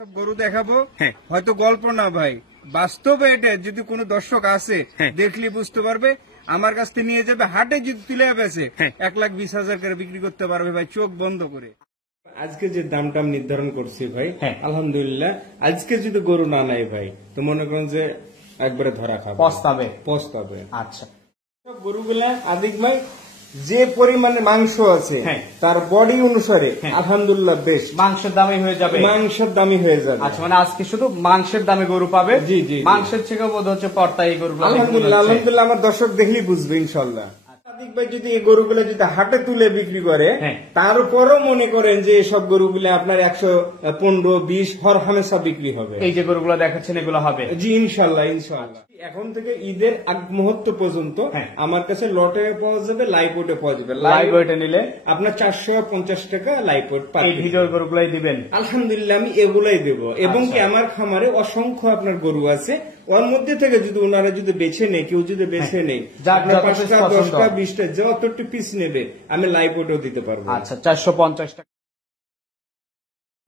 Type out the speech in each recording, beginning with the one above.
গরু দেখাবো, হয়তো গল্প না ভাই, বাস্তবে এটা যদি কোনো দর্শক আসে দেখলে বুঝতে পারবে। আমার কাছ থেকে নিয়ে যাবে, হাটে যদি তুলে বেছে 1,20,000 করে বিক্রি করতে পারবে ভাই, চোখ বন্ধ করে। আজকে যে দামটা নির্ধারণ করছি ভাই, আলহামদুলিল্লাহ আজকে যদি গরু না নাই ভাই, তো মনে করেন যে একবারে ধরা খাবে, পস্তাবে। আচ্ছা, গরুগুলা আদিক ভাই যে পরিমাণে মাংস আছে তার বডি অনুসারে আলহামদুলিল্লাহ বেশ মাংসের দামই হয়ে যাবে, মাংসের দামি হয়ে যাবে। আচ্ছা, মানে আজকে শুধু মাংসের দামে গরু পাবে। জি জি, মাংসের থেকে বোধ হচ্ছে পর্তায় এই গরু। আলহামদুলিল্লাহ আমার দর্শক দেখলেই বুঝবে ইনশাল্লাহ। সাদিক ভাই যদি এই গরুগুলো যদি হাটে তুলে বিক্রি করে, তারপরও মনে করেন যে এসব গরুগুলো আপনার 115-20 হর হামেশা বিক্রি হবে। এই যে গরুগুলো দেখাচ্ছেন এগুলো হবে? জি ইনশাল্লাহ। এখন থেকে ঈদের আগ মুহূর্ত পর্যন্ত আমার কাছে লটে পাওয়া যাবে, লাইভ ওয়েটে পাওয়া যাবে। লাইভ ওয়েটে নিলে আপনার 450 টাকা লাইভ ওয়েট পাবেন। এই ভিডিওর গরুগুলাই দিবেন? আলহামদুলিল্লাহ আমি এগুলাই দেবো। এবং কি আমার খামারে অসংখ্য আপনার গরু আছে, ওর মধ্যে থেকে যদি ওনারা যদি বেছে নেই, কেউ যদি বেছে নেই 5টা 10টা 20টা যতটি পিস নেবে আমি লাইভ ওয়েটও দিতে পারবো। আচ্ছা, 450 টাকা।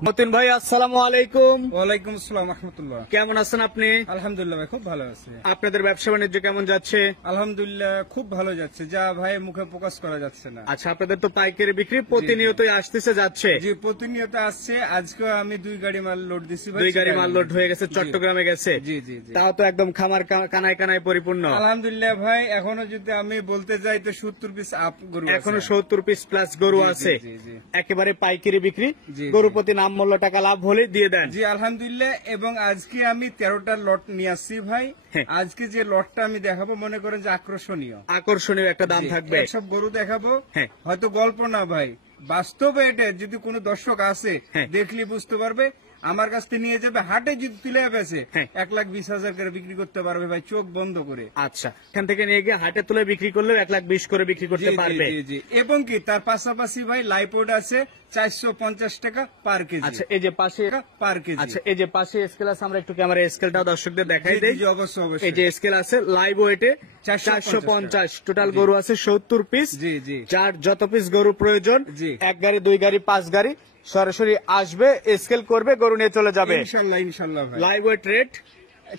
মতিন ভাই আসসালামু আলাইকুম। ওয়ালাইকুম আসসালাম রাহমাতুল্লাহ। কেমন আছেন আপনি? আলহামদুলিল্লাহ ভাই খুব ভালো আছে। আপনাদের ব্যবসা বাণিজ্য কেমন যাচ্ছে? আলহামদুলিল্লাহ খুব ভালো যাচ্ছে, যা ভাই মুখে প্রকাশ করা যাচ্ছে না। আচ্ছা, আপনাদের তো পাইকারি বিক্রি প্রতিনিয়তই আসতেছে যাচ্ছে? জি প্রতিনিয়ত আসছে। আজকে আমি 2 গাড়ি মাল লোড দিছি ভাই। 2 গাড়ি মাল লোড হয়ে গেছে, চট্টগ্রামে গেছে। জি জি জি। তাও তো একদম খামার কানায় কানায় পরিপূর্ণ। আলহামদুলিল্লাহ ভাই এখনো যদি আমি বলতে যাই তো 70 পিস আপ গরু আছে, এখনো 70 পিস প্লাস গরু আছে। একেবারে পাইকারি বিক্রি, গরু প্রতি নাম মূল্য টাকা লাভ হলে দিয়ে দেন। জি আলহামদুলিল্লাহ। এবং আজকে আমি 13টা লট নিয়ে আসছি ভাই। আজকে যে লটটা আমি দেখাবো মনে করেন যে আকর্ষণীয় একটা দাম থাকবে। সব গরু দেখাবো, হয়তো গল্প না ভাই, বাস্তবে এটা যদি কোনো দর্শক আসে দেখলে বুঝতে পারবে। আমার কাছ থেকে নিয়ে যাবে, হাটে যদি তুলে বেছে 1,20,000 করে বিক্রি করতে পারবে ভাই, চোখ বন্ধ করে। আচ্ছা, এখান থেকে নিয়ে গিয়ে হাটে তুলে বিক্রি করলে 1,20,000 করে বিক্রি করতে পারবে। এবং কি তার পাশাপাশি ভাই লাইপোড আছে 450 টাকা পার কেজি। আচ্ছা, এই যে পাশে পার কেজি। আচ্ছা, এই যে পাশে স্কেল আছে, আমরা একটু ক্যামেরা স্কেলটাও দর্শকদের দেখাই দেই। অবশ্যই। এই যে স্কেল আছে লাইভ ওয়েটে 450, টোটাল গরু আছে 70 পিস। জি জি, যার যত পিস গরু প্রয়োজন 1 গাড়ি 2 গাড়ি 5 গাড়ি সরাসরি আসবে, স্কেল করবে, গরু নিয়ে চলে যাবে ইনশাআল্লাহ। ইনশাআল্লাহ ভাই লাইভ ওয়েট রেট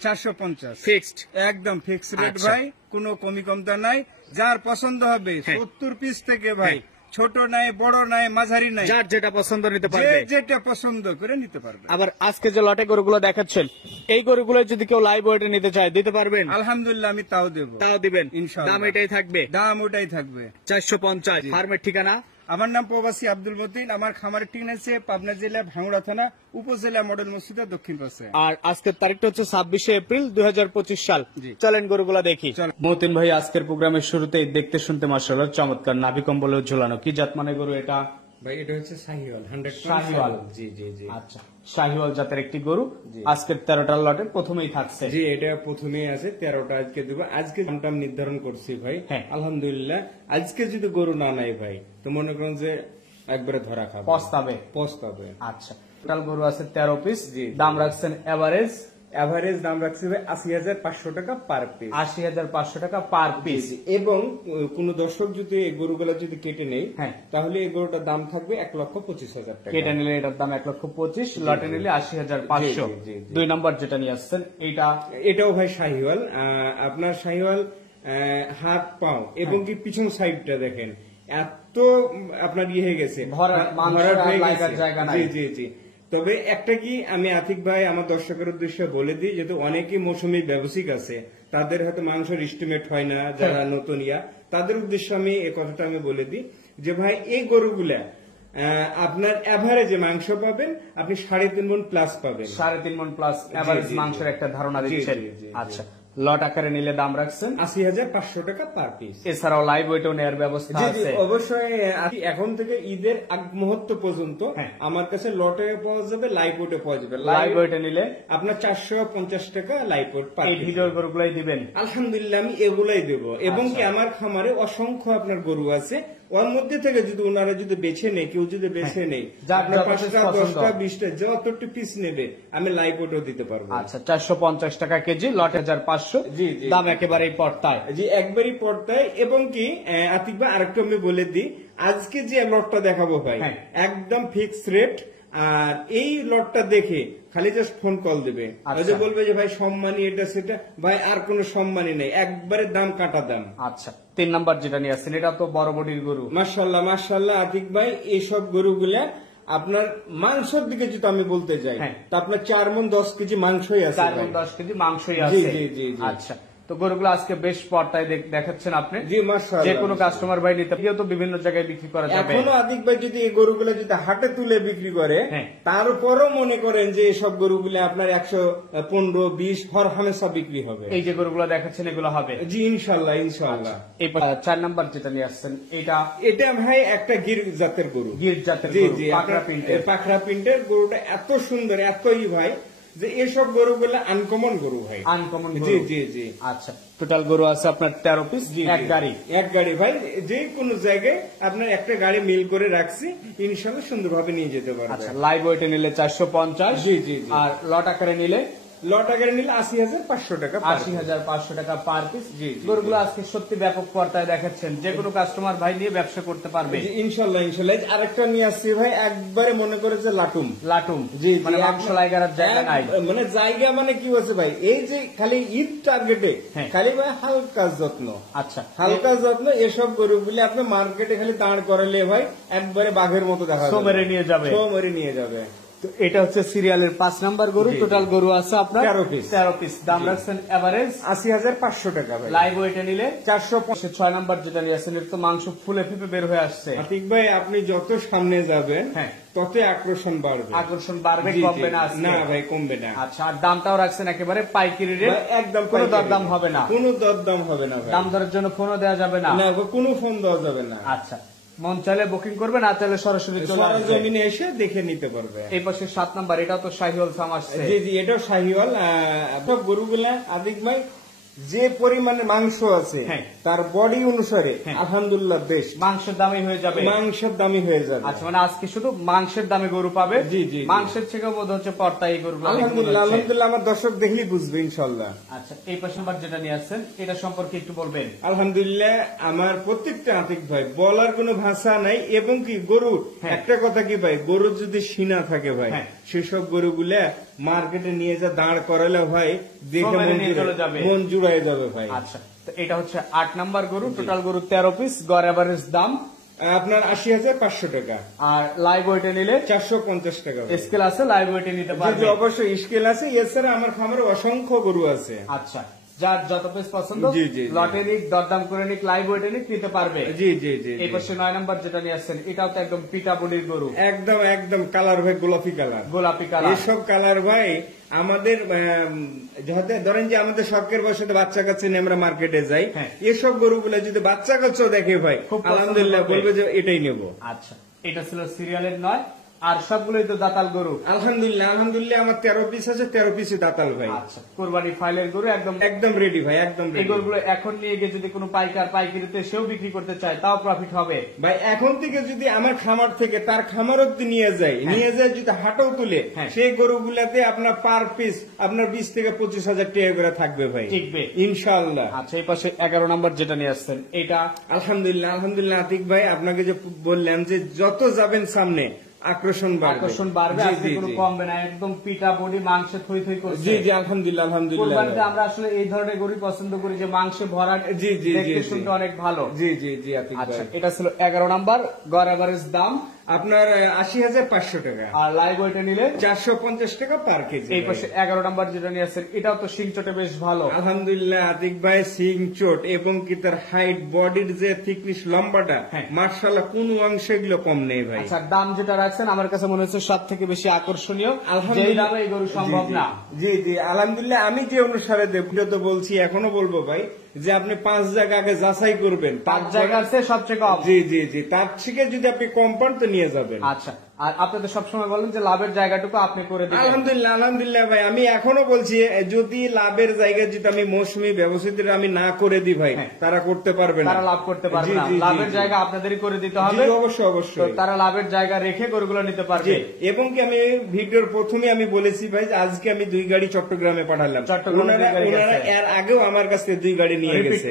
450 ফিক্সড, একদম ফিক্সড রেট ভাই, কোনো কমি কমতা নাই। যার পছন্দ হবে 70 পিস থেকে ভাই, ছোট নাই বড় নাই মাঝারি নাই, যার যেটা পছন্দ নিতে পারবে, যেটা পছন্দ করে নিতে পারবে। আবার আজকে যে লটে গরুগুলো দেখাচ্ছেন এই গরুগুলো যদি কেউ লাইভ ওয়েটে নিতে চায় দিতে পারবেন? আলহামদুলিল্লাহ আমি তাও দেবো। তাও দিবেন ইনশাআল্লাহ। দাম এটাই থাকবে? দাম ওটাই থাকবে 450। ফার্মের ঠিকানা? আমার নাম প্রবাসী আব্দুল মতিন। আমার খামারের ঠিকানা আছে পাবনা জেলা ভাঙ্গুড়া থানা, উপজেলা মডেল মসজিদের দক্ষিণ পাশে। আর আজকের তারিখটা হচ্ছে 26শে এপ্রিল 2025 সাল। চলেন গরুগুলা দেখি। মতিন ভাই আজকের প্রোগ্রামের শুরুতেই দেখতে শুনতে মাশাআল্লাহ চমৎকার নাভি কম্বলে ঝোলানো, কি জাত মানে গরু এটা? ভাই এটা হচ্ছে শাহিওয়াল, 100% শাহিওয়াল। জি জি জি। আচ্ছা, শাহিওয়াল জাতের একটি গরু আজকের 13টা লটে প্রথমেই থাকছে। জি এটা প্রথমেই আছে, 13টা আজকে দেবো। আজকে দামটা নির্ধারণ করছি ভাই, আলহামদুলিল্লাহ আজকে যদি গরু না নাই ভাই, তো মনে করেন যে একবারে ধরা খাবে, পস্তাবে। আচ্ছা, টোটাল গরু আছে 13 পিস। দাম রাখছেন এভারেজ দাম রাখছে ভাই 80,500 টাকা পার পিস। 80,500 টাকা পার পিস। এবং কোন দর্শক যদি এই গরুগুলা যদি কেটে নেই, তাহলে এই গরুটার দাম থাকবে 1,25,000 টাকা। কেটে নিলে এটার দাম 1,25,000, লটে নিলে 80,500। 2 নম্বর যেটা নিয়ে আসছেন এটাও ভাই শাহিওয়াল। আপনার শাহিওয়াল হাত পাও এবং কি পিছন সাইডটা দেখেন এত আপনার ইয়ে হয়ে গেছে, জায়গা নাই। জি জি জি। তবে একটা কি আমি আতিক ভাই আমার দর্শকের উদ্দেশ্যে বলে দিই, যেহেতু অনেকেই মৌসুমী ব্যবসায়িক আছে, তাদের হয়তো মাংসের এস্টিমেট হয় না, যারা নতুন তাদের উদ্দেশ্যে আমি এই কথাটা আমি বলে দিই যে ভাই এই গরুগুলা আপনার এভারেজে মাংস পাবেন আপনি 3.5 মণ প্লাস পাবেন। 3.5 মণ প্লাস এভারেজ মাংসের একটা ধারণা দিচ্ছেন। আচ্ছা, লট আকারে নিলে দাম রাখছেন 80,500 টাকা পার পিস। এছাড়াও লাইভ ওয়েটও নেওয়ার ব্যবস্থা আছে? অবশ্যই। এখন থেকে ঈদের আগ মুহূর্ত পর্যন্ত আমার কাছে লটে পাওয়া যাবে, লাইভ ওয়েটে পাওয়া যাবে। লাইভ ওয়েটে নিলে আপনার 450 টাকা লাইভ ওয়েট পার। এই ভিডিওর গরুগুলাই দিবেন? আলহামদুলিল্লাহ আমি এগুলাই দেবো। এবং কি আমার খামারে অসংখ্য আপনার গরু আছে, ওর মধ্যে থেকে যদি ওনারা যদি বেছে নেই, কেউ যদি বেছে নেই 5টা 10টা 20টা যতটি পিস নেবে আমি লাইভ ওয়েটও দিতে পারবো। আচ্ছা, 450 টাকা কেজি, লট 1,500। দাম একেবারেই পর্তায়। জি একবারই পর্তায়। এবং কি আতিক ভাই আরেকটু আমি বলে দিই, আজকে যে লটটা দেখাবো ভাই একদম ফিক্স রেট আর এই লটটা দেখে খালি জাস্ট ফোন কল দিবে, আচ্ছা। বলবে যে ভাই সম্মানী এটা সেটা, ভাই আর কোনো সম্মানী নেই, একবারে দাম কাটা দাম। আচ্ছা 3 নাম্বার যেটা নিয়ে আসছেন এটা তো বড় বডির গরু। মাশাআল্লাহ মাশাআল্লাহ আতিক ভাই, এইসব গরুগুলা আপনার মাংসের দিকে যদি আমি বলতে যাই, তা আপনার 4 মণ 10 কেজি মাংসই আছে। 4 মণ 10 কেজি মাংসই আছে। জি জি জি। আচ্ছা, তো গরুগুলো আজকে বেশ পর্দায় দেখাচ্ছেন আপনি। জি মাশাআল্লাহ। যে কোনো কাস্টমার ভাই নিতে তো বিভিন্ন জায়গায় বিক্রি করা যাবে। এখনো আদিক ভাই যদি এই গরুগুলো যদি হাটে তুলে বিক্রি করে, তারপরও মনে করেন যে এইসব গরুগুলো আপনার 115-20 হর হামেশা বিক্রি হবে। এই যে গরুগুলো দেখাচ্ছেন এগুলো হবে? জি ইনশাআল্লাহ ইনশাআল্লাহ। এই 4 নাম্বার যেটা নিয়ে আসছেন এটা ভাই একটা গির জাতের গরু। গির জাতের জি গরু, জি, পাকড়া প্রিন্টের গরুটা এত সুন্দর এতই ভাই যে এসব গরুগুলো আনকমন গরু ভাই, আনকমন। জি জি জি। আচ্ছা, টোটাল গরু আছে আপনার 13 পিস, এক গাড়ি ভাই, যে কোনো জায়গায় আপনার একটা গাড়ি মিল করে রাখছি, ইনশাআল্লাহ সুন্দরভাবে নিয়ে যেতে পারবে। আচ্ছা, লাইভ ওয়েটে নিলে 450, জি জি, আর লট আকারে নিলে 80,500 টাকা, 80,500 টাকা পার পিস। গরুগুলো আজকে সত্যি ব্যাপক পর্দায় দেখাচ্ছেন, যে কোনো কাস্টমার ভাই নিয়ে ব্যবসা করতে পারবে। ইনশাআল্লাহ ইনশাআল্লাহ। আরেকটা নিয়ে আসছি ভাই, একবারে মনে করে যে লাটুম। জি, মানে মাংস লাইগার জায়গা নাই, মানে জায়গা মানে কি হচ্ছে ভাই, এই যে খালি ঈদ টার্গেটে খালি ভাই হালকা যত্ন। আচ্ছা, হালকা যত্ন, এসব গরুগুলি আপনি মার্কেটে খালি দাঁড় করালে ভাই একবারে বাঘের মতো দেখা যাবে, সোমেরে নিয়ে যাবে। তো এটা হচ্ছে সিরিয়ালের 5 নাম্বার গরু। টোটাল গরু আছে আপনার 13 পিস। দাম রাখছেন এভারেজ 80,500 টাকা ভাই। লাইভ ওয়েটে নিলে 450। 6 নাম্বার যেটা নিয়ে আসছেন এটা তো মাংস ফুলে ফেপে বের হয়ে আসছে। আতিক ভাই, আপনি যত সামনে যাবেন ততই আকর্ষণ বাড়বে, কমবে না? না ভাই, কমবে না। আচ্ছা, আর দামটাও রাখছেন একেবারে পাইকারি রেট, একদম কোনো দরদাম হবে না? কোনো দরদাম হবে না ভাই। দাম দরের জন্য ফোনও দেওয়া যাবে না? না, কোনো ফোন দেওয়া যাবে না। আচ্ছা, মন চাইলে বুকিং করবে, না চাইলে সরাসরি জমিনে এসে দেখে নিতে পারবে। এই পাশে 7 নাম্বার, এটাও তো শাহিওয়াল ফার্ম আসছে। জি জি, এটাও শাহিওয়াল। সব গরুগুলা আদিক ভাই যে পরিমাণে মাংস আছে তার বডি অনুসারে আলহামদুলিল্লাহ বেশ মাংসের দামই হয়ে যাবে, আচ্ছা, মানে আজকে শুধু মাংসের দামে গরু পাবে। জি জি, মাংসের থেকে বোধ হচ্ছে পর্তা এই গরু। আলহামদুলিল্লাহ আমার দর্শক দেখলেই বুঝবে ইনশাল্লাহ। আচ্ছা, এই পাশে নাম্বার যেটা নিয়ে আসছেন এটা সম্পর্কে একটু বলবেন। আলহামদুলিল্লাহ, আমার প্রত্যেকটা আতিক ভাই বলার কোনো ভাষা নাই, এবং কি গরু একটা কথা কি ভাই, গরুর যদি সিনা থাকে ভাই, সেসব গরুগুলা মার্কেটে নিয়ে যা দাঁড় করালে ভাই দেখে মন জুড়াই যাবে ভাই। আচ্ছা, তো এটা হচ্ছে 8 নাম্বার গরু। টোটাল গরু 13 পিস, গড় এভারেজ দাম আপনার 80,500 টাকা, আর লাইভ ওয়েটে নিলে 450 টাকা। স্কেল আছে, লাইভ ওয়েটে নিতে পারবে? অবশ্যই স্কেল আছে। এছাড়া আমার খামারে অসংখ্য গরু আছে। আচ্ছা, যার যত পিস পছন্দ লটে নিক, দরদাম করে নিক, লাইভ ওয়েটে নিক, নিতে পারবে। জি জি জি। এই পাশে 9 নাম্বার যেটা নিয়ে আসছেন এটাও তো একদম পিটা বডির গরু, একদম কালার ভাই, গোলাপি কালার। এসব কালার ভাই আমাদের ধরেন যে আমাদের শখের বয়সে বাচ্চা কাচ্চা নিয়ে আমরা মার্কেটে যাই, এসব গরুগুলো যদি বাচ্চা কাচ্চাও দেখে ভাই আলহামদুলিল্লাহ বলবে যে এটাই নেবো। আচ্ছা, এটা ছিল সিরিয়ালের 9, আর সবগুলোই তো দাতাল গরু। আলহামদুলিল্লাহ আমার 13 পিস আছে, 13 পিসই দাতাল ভাই। আচ্ছা, কোরবানি ফাইলের গরু একদম রেডি ভাই, একদম রেডি। এই গরুগুলো এখন নিয়ে গিয়ে যদি কোনো পাইকারিতে সেও বিক্রি করতে চায় তাও প্রফিট হবে ভাই। এখন থেকে যদি আমার খামার থেকে তার খামার অব্দি নিয়ে যায় যদি হাটও তুলে, সেই গরুগুলাতে আপনার পার পিস আপনার 20 থেকে 25,000 টাকা করে থাকবে ভাই, ঠিকবে ইনশাআল্লাহ। আচ্ছা, এই পাশে 11 নাম্বার যেটা নিয়ে আসছেন এটা আলহামদুলিল্লাহ আতিক ভাই, আপনাকে যে বললাম যে যত যাবেন সামনে আকর্ষণ বাড়বে, কোনো কমবে না, একদম পিটা বডি, মাংসে থই থই করছে। জি জি, আলহামদুলিল্লাহ। কুরবানিতে আমরা আসলে এই ধরনের গরু পছন্দ করি, যে মাংসে ভরা, দেখতে শুনতে অনেক ভালো। জি জি জি। আচ্ছা, এটা ছিল 11 নাম্বার, গড় এভারেজ দাম আপনার 80,500 টাকা, আর লাইভ ওয়েটে নিলে 450 টাকা পার কেজি। এই পাশে 11 নাম্বার যেটা নিয়ে আসছেন এটাও তো শিং চটে বেশ ভালো। আলহামদুলিল্লাহ আতিক ভাই, সিং চোট এবং কি তার হাইট, বডির যে থিকনেস, লম্বাটা মাশাআল্লাহ কোনো অংশে এগুলো কম নেই ভাই। আচ্ছা, দাম যেটা রাখছেন আমার কাছে মনে হচ্ছে সব থেকে বেশি আকর্ষণীয়, যেই দামে এই গরু সম্ভব না। জি জি, আলহামদুলিল্লাহ। আমি যে অনুসারে দেখতে তো বলছি, এখনো বলবো ভাই যে আপনি 5 জায়গা আগে যাচাই করবেন, 5 জায়গা আছে সবচেয়ে কম। জি জি জি, তার থেকে যদি আপনি কম পান তো নিয়ে যাবেন। আচ্ছা, আর আপনি তো সবসময় বলেন যে লাভের জায়গাটুকু আপনি করে দিবেন। আলহামদুলিল্লাহ ভাই, আমি এখনো বলছি যদি লাভের জায়গায় যদি আমি মৌসুমী ব্যবসায়ীদের আমি না করে দিই ভাই, তারা করতে পারবে না, তারা লাভ করতে পারবে না। লাভের জায়গা আপনাদেরই করে দিতে হবে। অবশ্যই তারা লাভের জায়গা রেখে গরুগুলো নিতে পারবে। এবং কি আমি ভিডিওর প্রথমে আমি বলেছি ভাই, আজকে আমি 2 গাড়ি চট্টগ্রামে পাঠালাম। ওনারা এর আগেও আমার কাছে 2 গাড়ি নিয়ে গেছে,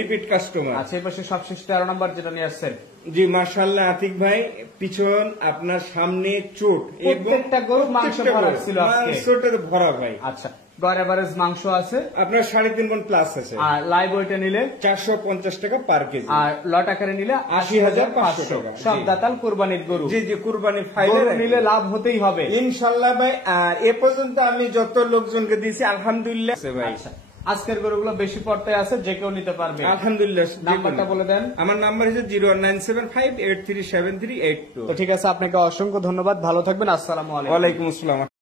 রিপিট কাস্টমার। আচ্ছা, এই পাশে সবশেষ 13 নাম্বার যেটা নিয়ে আসছেন জি মাশাআল্লাহ আতিক ভাই, পিছন আপনার সামনে চোট প্রত্যেকটা গরু মাংস ভরা ছিল আজকে। মাংসটা তো ভরা ভাই। আচ্ছা, গড় এভারেজ মাংস আছে আপনার 3.5 মণ প্লাস আছে। আর লাইভ ওয়েটে নিলে 450 টাকা পার কেজি, আর লট আকারে নিলে 80,500 টাকা। সব দাতাল কুরবানির গরু। জি জি, কুরবানি গরু ফাইনাল নিলে লাভ হতেই হবে ইনশাআল্লাহ ভাই। আর এ পর্যন্ত আমি যত লোকজনকে দিয়েছি আলহামদুলিল্লাহ ভাই। আচ্ছা, আজকের গরুগুলো বেশি পর্দায় আছে, যে কেউ নিতে পারবে আলহামদুলিল্লাহ। নাম্বারটা বলে দেন। আমার নাম্বার হচ্ছে 01975837382। তো ঠিক আছে, আপনাকে অসংখ্য ধন্যবাদ, ভালো থাকবেন, আসসালামু আলাইকুম। ওয়ালাইকুম আসসালাম।